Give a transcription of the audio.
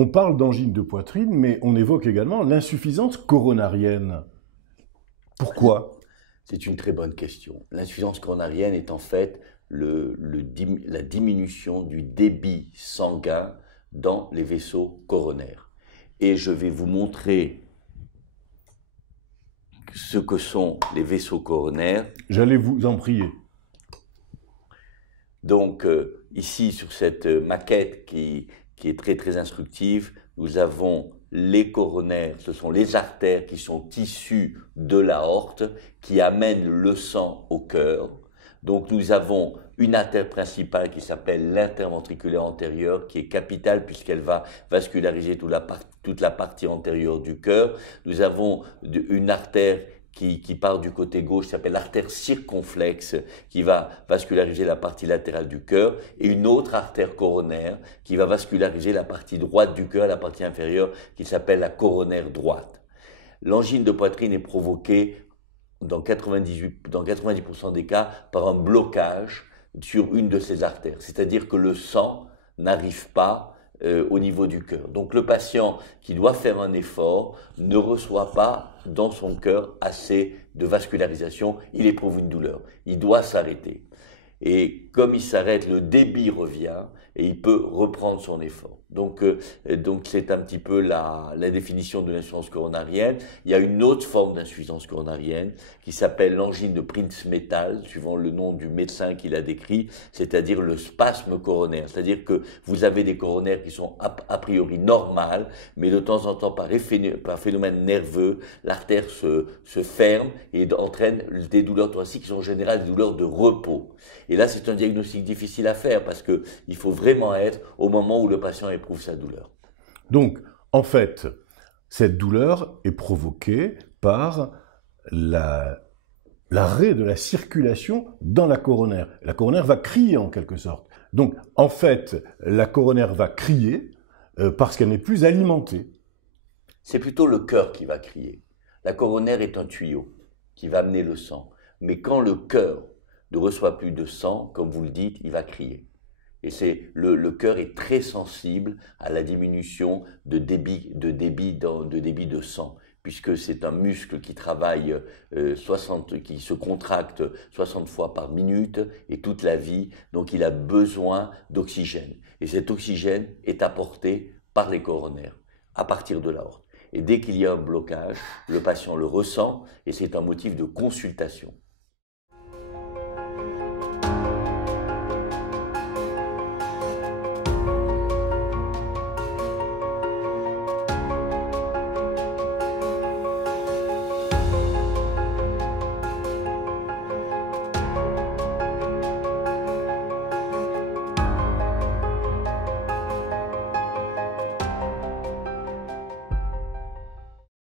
on parle d'angine de poitrine, mais on évoque également l'insuffisance coronarienne. Pourquoi? C'est une très bonne question. L'insuffisance coronarienne est en fait la diminution du débit sanguin dans les vaisseaux coronaires. Et je vais vous montrer ce que sont les vaisseaux coronaires. J'allais vous en prier. Donc, ici, sur cette maquette qui est très très instructive, nous avons les coronaires, ce sont les artères qui sont issues de l'aorte, qui amènent le sang au cœur. Donc nous avons une artère principale qui s'appelle l'interventriculaire antérieure, qui est capitale puisqu'elle va vasculariser toute la partie antérieure du cœur. Nous avons une artère qui part du côté gauche, qui s'appelle l'artère circonflexe, qui va vasculariser la partie latérale du cœur, et une autre artère coronaire qui va vasculariser la partie droite du cœur, la partie inférieure, qui s'appelle la coronaire droite. L'angine de poitrine est provoquée dans 90% des cas par un blocage sur une de ces artères, c'est-à-dire que le sang n'arrive pas au niveau du cœur. Donc le patient qui doit faire un effort ne reçoit pas dans son cœur assez de vascularisation, il éprouve une douleur, il doit s'arrêter. Et comme il s'arrête, le débit revient et il peut reprendre son effort. Donc c'est un petit peu la définition de l'insuffisance coronarienne. Il y a une autre forme d'insuffisance coronarienne qui s'appelle l'angine de Prinzmetal, suivant le nom du médecin qui l'a décrit, c'est-à-dire le spasme coronaire. C'est-à-dire que vous avez des coronaires qui sont a priori normales, mais de temps en temps, par phénomène nerveux, l'artère se ferme et entraîne des douleurs thoraciques qui sont en général des douleurs de repos. Et là, c'est un diagnostic difficile à faire parce qu'il faut vraiment être au moment où le patient éprouve sa douleur. Donc, en fait, cette douleur est provoquée par l'arrêt de la circulation dans la coronaire. La coronaire va crier en quelque sorte. Donc, en fait, la coronaire va crier parce qu'elle n'est plus alimentée. C'est plutôt le cœur qui va crier. La coronaire est un tuyau qui va amener le sang. Mais quand le cœur ne reçoit plus de sang, comme vous le dites, il va crier. Et le cœur est très sensible à la diminution de débit de sang, puisque c'est un muscle qui travaille qui se contracte 60 fois par minute et toute la vie, donc il a besoin d'oxygène. Et cet oxygène est apporté par les coronaires, à partir de l'aorte. Et dès qu'il y a un blocage, le patient le ressent et c'est un motif de consultation.